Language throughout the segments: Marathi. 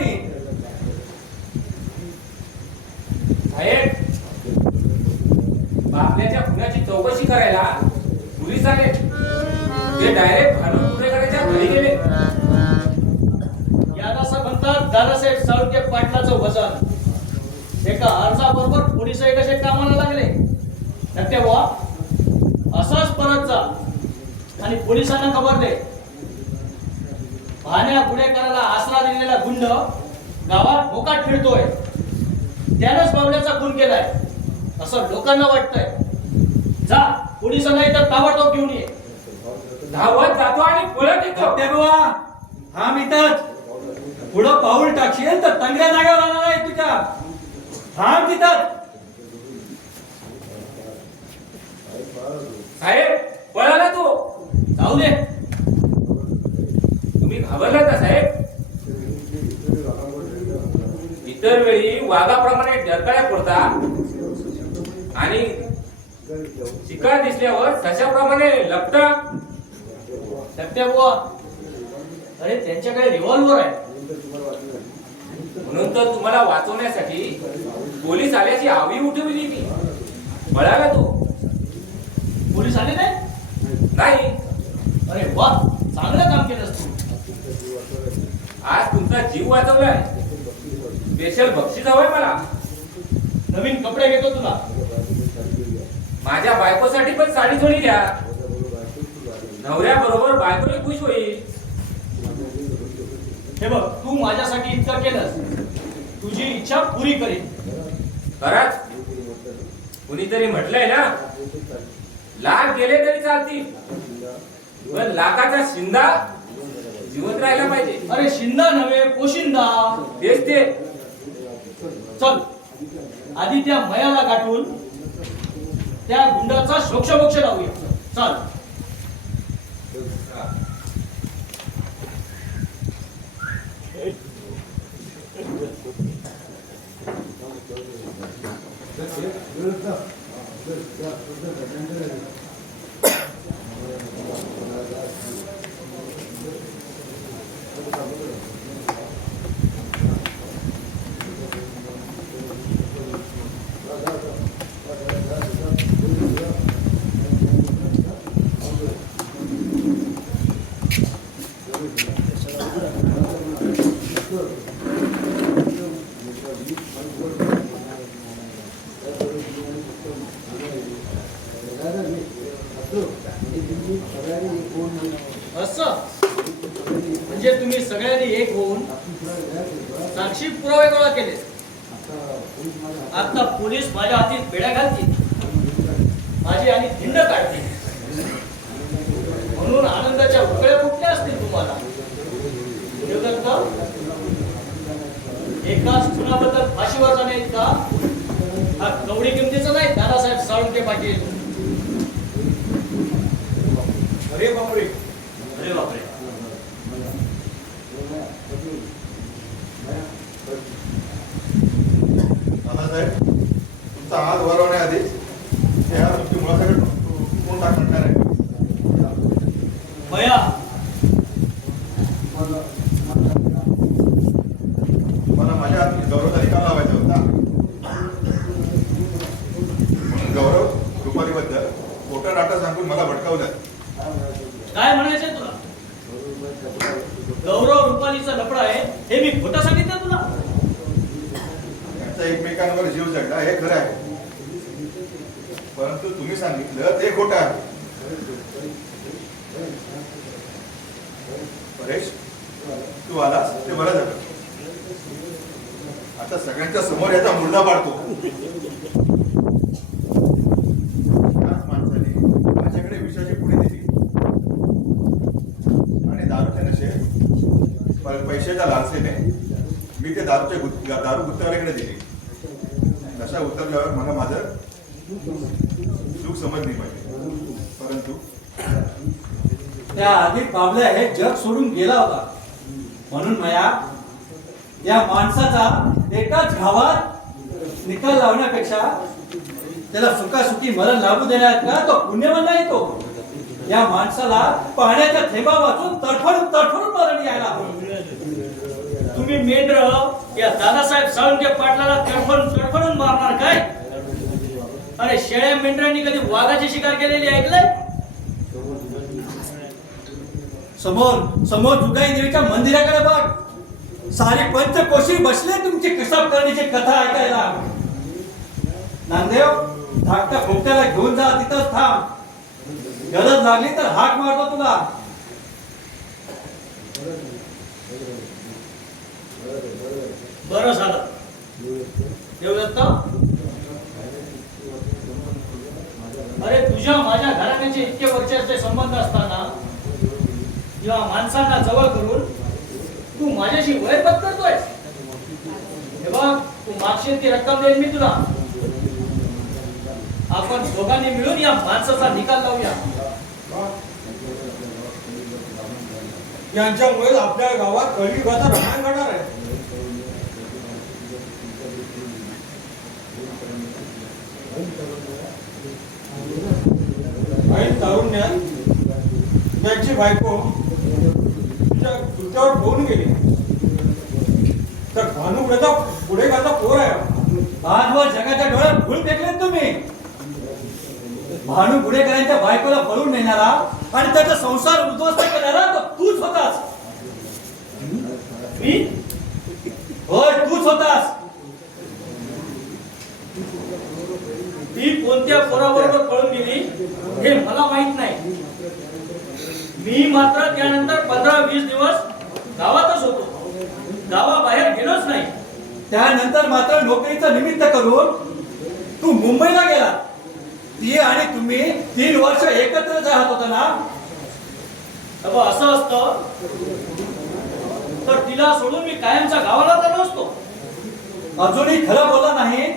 मी. साहेब, बापल्याच्या खुनाची चौकशी करायला पोलीस आले. ते डायरेक्ट भांडून गुन्हेगाराच्या घरी गेले. याला असं म्हणतात दादासाहेब साळुंके पाटलाचं वजन. एका अर्जाबरोबर पोलिसही कसे कामाला लागले. नक्की बुवा असंच परत जा आणि पोलिसांना खबर दे. भाण्या गुन्हेगाराला आसरा दिलेला गुंड गावात मोकाट फिरतोय. त्यानंच बाबल्याचा खून केलाय असं लोकांना वाटतंय. जा पोलिसांना इथं ताबडतोब घेऊन ये. धावत जातो आणि पळत येतो. बुवा हा मित्रच पुढं पाऊल टाकशील तर तंगड्या जागा राहणार आहे तुझ्या. थांब तिथं. साहेब, पळाला तो. जाऊ दे. तुम्ही घाबरला का साहेब? इतर वेळी वाघाप्रमाणे डरकाळ्या पडता आणि शिकार दिसल्यावर सशाप्रमाणे लपता. सत्या बुवा, अरे त्यांच्याकडे रिव्हॉल्वर आहे. म्हणून तर तुम्हाला वाचवण्यासाठी पोलीस आल्याची आवी उठवली मी. पळाला तो. पोलीस आले नाही? नाही. अरे वा, चांगलं काम केलंस तू. आज तुमचा जीव वाचवलाय. स्पेशल बक्षीस हवंय मला. नवीन कपडे घेतो तुला. माझ्या बायकोसाठी पण साडी थोडी घ्या. नवऱ्याबरोबर बायकोही खुश होईल. हे बघ, तू माझ्यासाठी इतकं केलंस, तुझी इच्छा पुरी करीन. खरंच कुणीतरी म्हटलंय ना, लाख गेले तरी चालतील पण लाखाचा शिंदा जिवंत राहायला पाहिजे. अरे शिंदा नव्हे, पोशिंदा. तेच ते. चल आधी त्या मयाला गाठून त्या गुंडाचा शोक्षमोक्ष लावूया. चल. असं म्हणजे तुम्ही सगळ्यांनी एक होऊन साक्षी पुरावे गोळा केले. आता पोलीस माझ्या हातीत बेड्या घालतील, माझी आणि धिंड काढतील. म्हणून आनंदाच्या उकळ्या कुठल्या असतील तुम्हाला. एकाच खुनाबद्दल फाशीवर जाणे इतका हा कवडी किमतीचा नाही दादासाहेब साळुंके पाटील. अरे बापरे. अरे बापरे. दादासाहेब, तुमचा हात वरवण्याआधीच या तुमची मुलाकडे कोण टाकणार आहे. मया, मला माझ्या गौरव अधिकार लावायचा होता. गौरव रुपालीबद्दल खोटं नाटक सांगून मला भटकावलं. काय म्हणायचंय तुला? गौरव रुपालीचा लफडा आहे हे मी खोटं सांगितलं तुला? त्यांचा एकमेकांवर जीव जगला हे खरं आहे, परंतु तुम्ही सांगितलं ते खोटं आहे. परेश, तू आलास ते बरं झालं. आता सगळ्यांच्या समोर याचा मुर्दा पाडतो. त्याच माणसाने माझ्याकडे विषयाची पुढे दिली आणि दारूच्या नशेत पैशाच्या लालसेने मी ते दारू गुत्तेवाल्याकडे दिले. तशा उतरल्यावर मला माझं चूक समजली पाहिजे, परंतु त्या आधी बाबल्या हे जग सोडून गेला होता. म्हणून मया या माणसाचा एकाच घावात निकाल लावण्यापेक्षा त्याला सुखासुखी मरण लागू देण्यात का तो पुण्यवान नाही. तो या माणसाला पाण्याच्या थेंबा वाचून तडफडून मरण यायला हवं. तुम्ही मेंढर या दादासाहेब साळुंके पाटलाला तडफडून मारणार काय? अरे शेळ्या मेंढरांनी कधी वाघाची शिकार केलेली ऐकलंय? समोर समोर जुगाई देवीच्या मंदिराकडे बघ. सारी पंचकोशी बसले तुमची कसाब करण्याची कथा ऐकायला. नामदेव, धाकट्या खोकट्याला घेऊन जा, तिथंच थांब. गरज लागली तर हाक मारतो तुला. बरं झालं देवदत्त. अरे तुझ्या माझ्या घराण्याचे इतके वर्षाचे संबंध असताना किंवा माणसांना जवळ करून तू माझ्याशी वैरपत करतोय. हे बघ, तू मागशील ती रक्कम देईल मी तुला. आपण दोघांनी मिळून या माणसाचा निकाल लावूया. यांच्यामुळे आपल्या गावात कलियुगाचा रहाण घडणार आहे. आणि तारुण्यात यांची बायको तुझ्यावर पळून गेली तर भानुगडाचा पुढे गाचा पोर आहे. आजवर जगाच्या डोळ्यात फुल फेकले तुम्ही. भानू गुडेकरांच्या बायकोला पळून नेणारा आणि त्याचा संसार उद्ध्वस्त करणारा तो तूच होतास. मी होय, तूच होतास. ती कोणत्या पोराबरोबर पळून गेली हे मला माहित नाही. मी मात्र त्यानंतर 15-20 दिवस गावातच होतो. गावाबाहेर गेलोच नाही. त्यानंतर मात्र नोकरीचं निमित्त करून तू मुंबईला गेला. ती आणि तुम्ही 3 वर्ष एकत्र राहत होता ना. अबा, असं असतं तर तिला सोडून मी कायमचा गावाला आलो असतो. अजूनही खरं बोलला नाही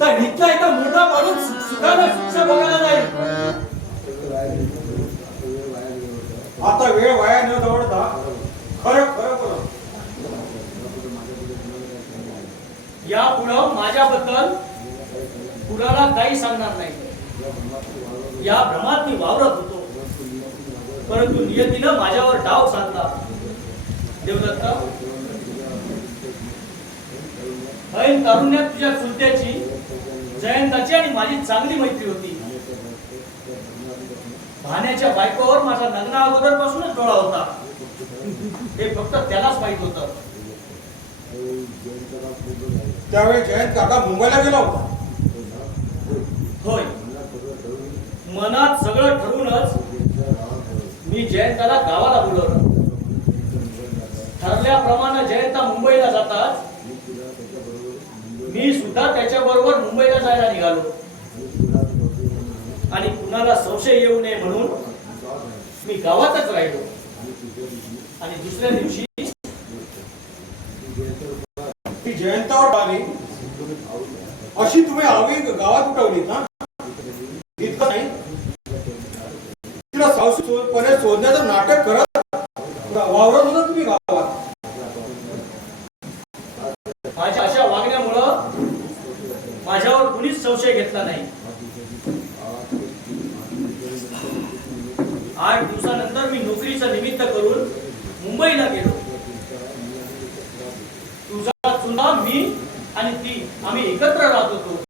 तर इथला इथं मुंडा पाडून सुखानं शिक्षा बघायला जाईल. आता वेळ वाया न दवडता खरं खरं बोला. यापुढं माझ्याबद्दल कुणाला काही सांगणार नाही. या भ्रमात मी वावरत होतो, परंतु नियतीनं माझ्यावर डाव साधला. देवदत्त, ऐन तारुण्यात तुझ्या चुलत्याची, जयंताची आणि माझी चांगली मैत्री होती. भाण्याच्या बायकोवर माझा लग्ना अगोदरपासूनच डोळा होता. हे फक्त त्यालाच माहित होतं. त्यावेळी जयंत काका मुंबईला गेला होता. होय, मनात सगळं ठरवूनच मी जयंताला गावाला बोलवलं. ठरल्याप्रमाणे जयंता मुंबईला जातात मी सुद्धा त्याच्याबरोबर मुंबईला जायला निघालो. आणि कुणाला संशय येऊ नये म्हणून मी गावातच राहिलो. आणि दुसऱ्या दिवशी ती जयंतावर आली अशी तुम्ही आवी गावात उठवली ना. इतकं नाही, तिला सावसूपणे शोधण्याचं नाटक करत वावरत होता तुम्ही गावात. माझ्या अशा वागण्यामुळं माझ्यावर कुणीच संशय घेतला नाही. 8 दिवसानंतर मी नोकरीचं निमित्त करून मुंबईला गेलो. तुझा चुलता, मी आणि ती आम्ही एकत्र राहत होतो.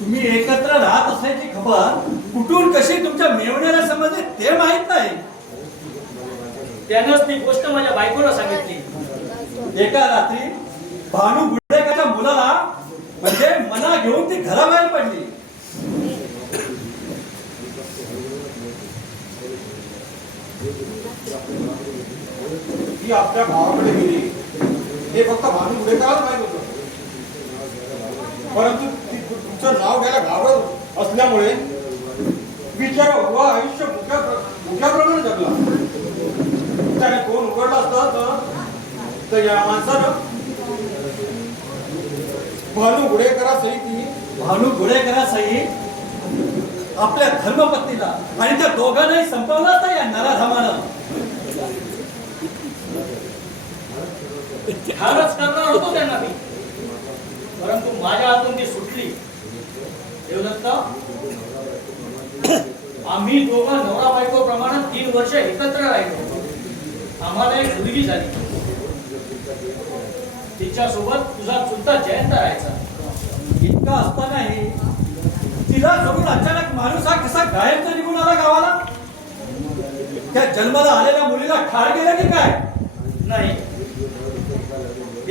तुम्ही एकत्र राहत असल्याची खबर कुठून कशी तुमच्या मेवण्याला समजली ते माहित नाही. त्यानंच ती गोष्ट माझ्या बायकोला सांगितली. एका रात्री भानू गुडेकरच्या मुलाला म्हणजे मना घेऊन ती घराबाहेर पडली. ती आपल्या भावाकडे गेली हे फक्त भानू गुडेकराला माहित होतं. परंतु ती तुमचं नाव घ्यायला घाबरत असल्यामुळे बिचारा व आयुष्य मुख्याप्रमाणे जगला. त्याने तोंड उघडला असतं तर या माणसानं भानू गुडेकरासहित भानू गुडेकरासहित आपल्या धर्मपत्नीला आणि त्या दोघांनाही संपवलं असतं या नराधमानं. ठारच करणार होतो त्यांना मी, परंतु माझ्या हातून ती सुटली. देवदत्त, आम्ही दोघं नवरा बायको प्रमाणे 3 वर्ष एकत्र राहिलो. आम्हाला एक मुलगी झाली. तिच्यासोबत तुझा चुलता जयंत राहायचा. इतका असतानाही तिला सोडून अचानक माणूस हा कसा गायब निघून आला गावाला? त्या जन्माला आलेल्या मुलीला ठार गेलं की काय? नाही,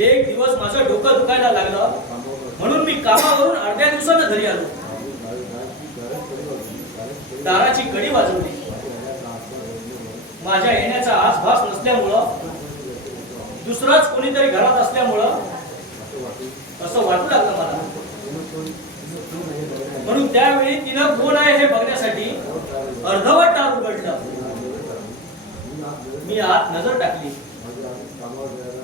एक दिवस माझं डोकं दुखायला लागलं म्हणून मी कामावरून अर्ध्या दिवसानं घरी आलो. दाराची कडी वाजवली. माझ्या येण्याचा आसभास नसल्यामुळं, दुसराच कोणीतरी घरात असल्यामुळं असं वाटू लागलं मला. म्हणून त्यावेळी तिनं कोण आहे हे बघण्यासाठी अर्धवट दार उघडलं. मी आत नजर टाकली.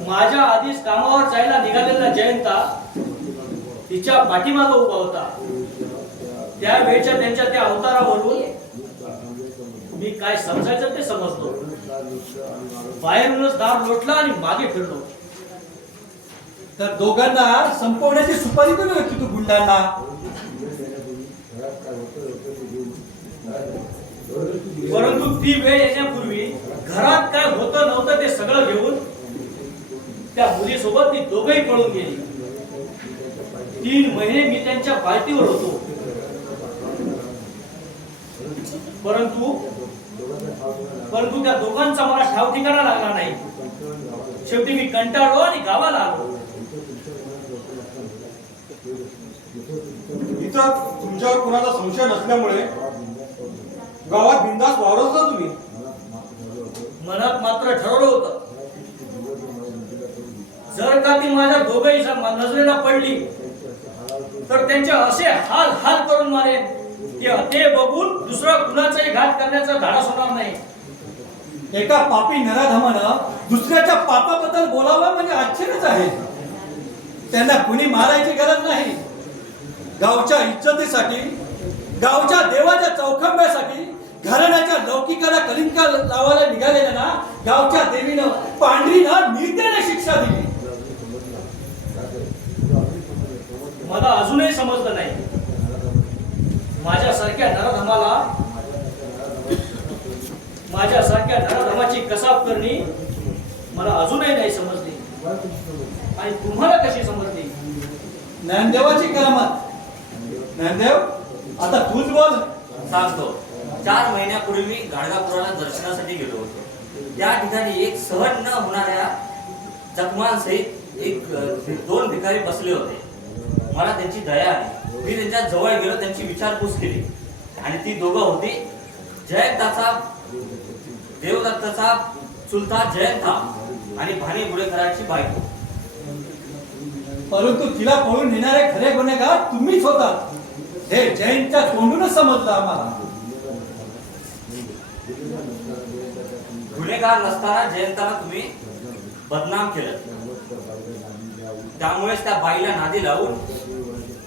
माझ्या आधीच कामावर जायला निघालेला जयंता तिच्या पाठीमागे उभा होता. त्यावेळच्या त्यांच्या त्या अवतारावरून मी काय समजायचं ते समजलो. बाहेरूनच दार लोटला आणि मागे फिरलो. तर दोघांना संपवण्याची सुपारी दिली होती तू गुंडांना. परंतु ती वेळ येण्यापूर्वी घरात काय होतं नव्हतं ते सगळं घेऊन त्या मुलीसोबत ती दोघंही पळून गेली. 3 महिने मी त्यांच्या पार्टीवर होतो. परंतु त्या दोघांचा मला ठाव ठिकाणा लागला नाही. शेवटी मी कंटाळलो आणि गावाला आलो. इथं तुमच्यावर कुणाचा संशय नसल्यामुळे गावात बिंदास वावरत होता तुम्ही. मनात मात्र ठरवलं होतं, जर का ती माझ्या दोघंही नजरेला पडली तर त्यांचे असे हाल हाल करून मारेन की ते बघून दुसरा कुणाचाही घात करण्याचा धाडस होणार नाही. एका पापी नराधमानं दुसऱ्याच्या पापाबद्दल बोलावं म्हणजे आश्चर्यच आहे. त्यांना कुणी मारायची गरज नाही. गावच्या इज्जतीसाठी, गावच्या देवाच्या चौखंब्यासाठी, घराण्याच्या लौकिकाला कलिंका लावायला निघालेल्या ना गावच्या देवीनं पांढरीनं निर्दयी शिक्षा दिली. मला अजूनही समजलं नाही. माझ्यासारख्या नराधमाची कसाब करणी मला अजूनही नाही समजली. आणि तुम्हाला कशी समजली? ज्ञानदेवाची करामत. ज्ञानदेव, आता तूच बोल. सांगतो. 4 महिन्यापूर्वी मी गाणगापुराला दर्शनासाठी गेलो होतो. त्या ठिकाणी एक सहन न होणाऱ्या जखमांसहित 2 भिकारी बसले होते. मला त्यांची दया आली. मी त्यांच्या जवळ गेलो, त्यांची विचारपूस केली आणि ती दोघं होती जयंताचा, देवदत्ताचा चुलता जयंता आणि भानी गुडेकरांची बायको. परंतु तिला पळून नेणारे खरे गुन्हेगार तुम्हीच होतात हे जयंतच्या तोंडूनच समजलं आम्हाला. गुन्हेगार नसताना जयंताला तुम्ही बदनाम केलं. त्यामुळेच त्या बाईला नादी लावून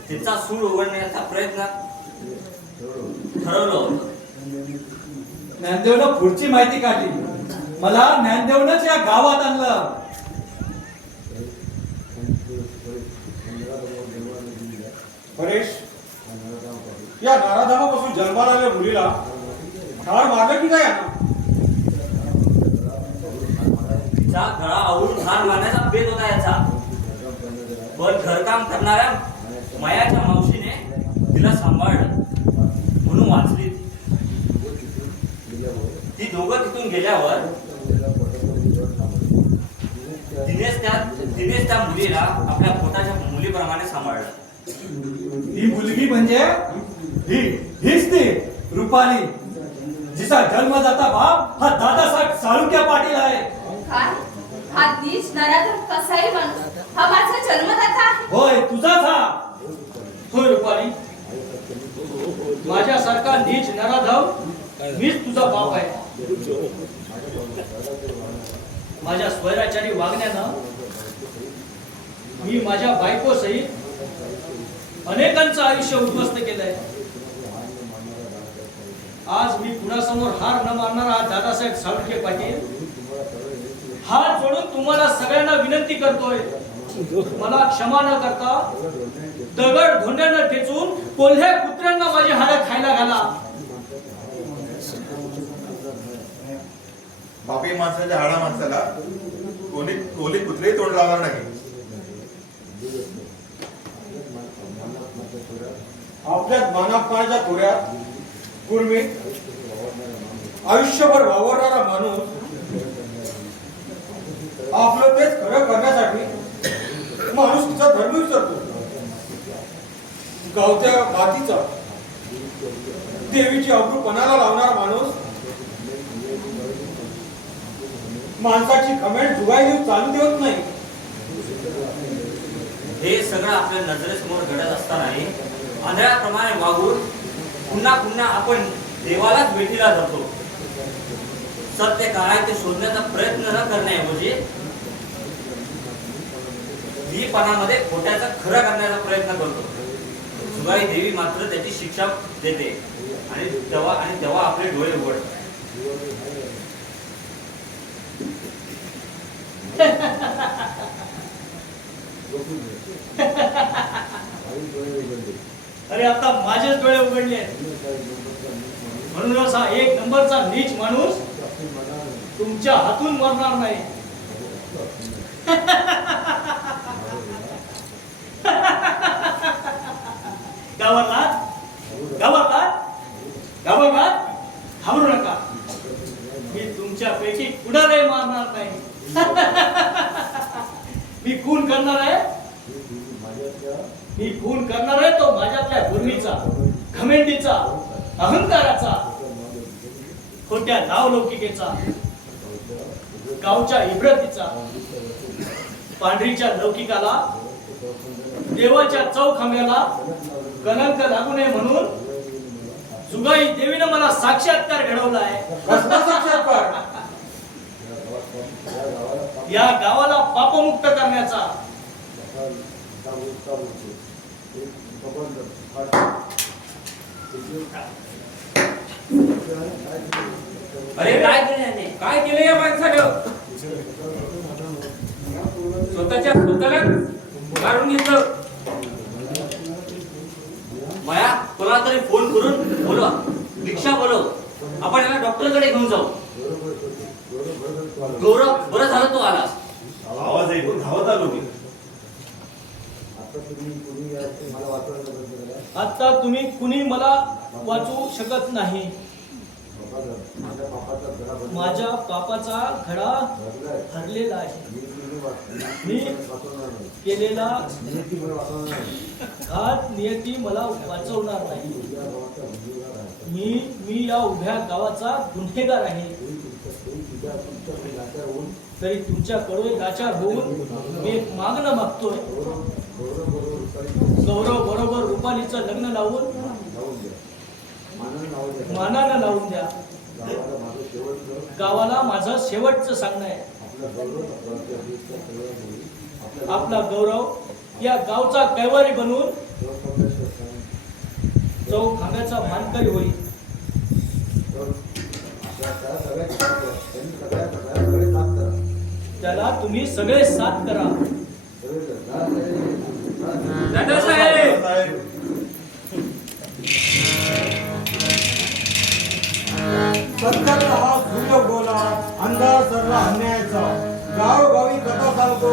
तिचा सूड उघडण्याचा प्रयत्न ठरवलं होतं. ज्ञानदेवनं पुढची माहिती काढली. मला ज्ञानदेवनच या गावात आणलं. परेश, या नाराधमापासून जन्माला आलेल्या मुलीला ठार मारलं की काय? तिचा गळा आवळून ठार मारण्याचा बेत होता याचा. पण घरकाम करणाऱ्या मायाच्या मावशीने तिला सांभाळलं म्हणून वाचली. ती दोघं तिथून गेल्यावर तिनेच त्या मुलीला आपल्या पोटाच्या मुलीप्रमाणे सांभाळलं. ही मुलगी म्हणजे हीच ती रुपाली, जिचा जन्मदाता बाप हा दादासाहेब साळुंखे पाटील आहे. काय? हा नीच नराधम कसाही माणूस हा माझा जन्मदाता आहे. होय, तुझाच हा. होय रुपाली, माझ्यासारखा नीच नराधम मीच तुझा बाप आहे. माझ्या स्वैराचारी वागण्यानं मी माझ्या बायको सहित अनेकांचं आयुष्य उद्ध्वस्त केलंय. आज मी कुणासमोर हार न मारणारा हा दादासाहेब साळुंखे पाटील हात जोडून तुम्हाला सगळ्यांना विनंती करतोय, मला क्षमा न करता दगड धोंड्यानं ठेचून कोल्हे कुत्र्यांना माझी हाडं खायला घाला. पापी माणसाच्या हाडा माणसाला कोली कुत्रेही तोंड लावणार नाही. आपल्याच मानापणाच्या थोड्यात गुरमीत आयुष्यभर वावरणारा माणूस आपलं तेच खरं करण्यासाठी माणूस तिचा धर्म विसरतो. गावत्या मातीचा देवीची अब्रू पणाला लावणारा माणूस माणसाची कमेंट जुगाई देऊन चालू देत नाही. हे सगळं आपल्या नजरेसमोर घडत असतानाही आंधळ्याप्रमाणे वागून पुन्हा पुन्हा आपण देवालाच भेटीला जातो. सत्य काय ते शोधण्याचा प्रयत्न न करण्याऐवजी धीपणामध्ये खोट्याचा खरं करण्याचा प्रयत्न करतो. जुगाई देवी मात्र त्याची शिक्षा देते आणि तेव्हा आपले डोळे उघडतात. अरे आता माझेच डोळे उघडले. म्हणूनच हा एक नंबरचा नीच माणूस तुमच्या हातून मरणार नाही. गावात घाबरू नका. मी तुमच्यापैकी कुणालाही मारणार नाही. मी खून करणार आहे तो माझ्यातल्या गुर्मीचा, घमेंडीचा, अहंकाराचा, खोट्या नावलौकिकेचा, गावच्या इब्रतीचा, पांढरीच्या लौकिकाला, देवाच्या चौखांब्याला कलंक लागू नये म्हणून जुगाई देवीनं मला साक्षात्कार घडवला आहे. कसला साक्षात्कार? या गावाला पापमुक्त करण्याचा. अरे काय केलं याने? काय केलं या माणसानं? स्वतःला मारून घेतलं. माया कोणाला तरी फोन करून बोलवा, रिक्षा बोलव, आपण याला डॉक्टरकडे घेऊन जाऊ. गौरव, बरं झालं तू आलास. आवाज ऐकून धावत आलो मी. आता तुम्ही कुणी मला वाचवू शकत नाही. माझ्या पापाचा घडा हरलेला आहे. मी केलेला घात नियती मला वाचवणार नाही. मी या उभ्या गावाचा गुन्हेगार आहे. तरी तुमच्याकडे लाचार होऊन मी एक मागणं मागतोय. गौरव बरोबर रुपालीचं लग्न लावून मानानं लावून द्या. गावाला माझं शेवटचं सांगणं आहे. आपला गौरव या गावचा कैवारी बनून चौखांब्याचा मानकरी होईल. त्याला तुम्ही सगळे साथ करा. दादासाहेब, सत्याचा हा सूर्य बोला, अंधार सरला अन्यायाचा. गावोगावी कथा सांगतो,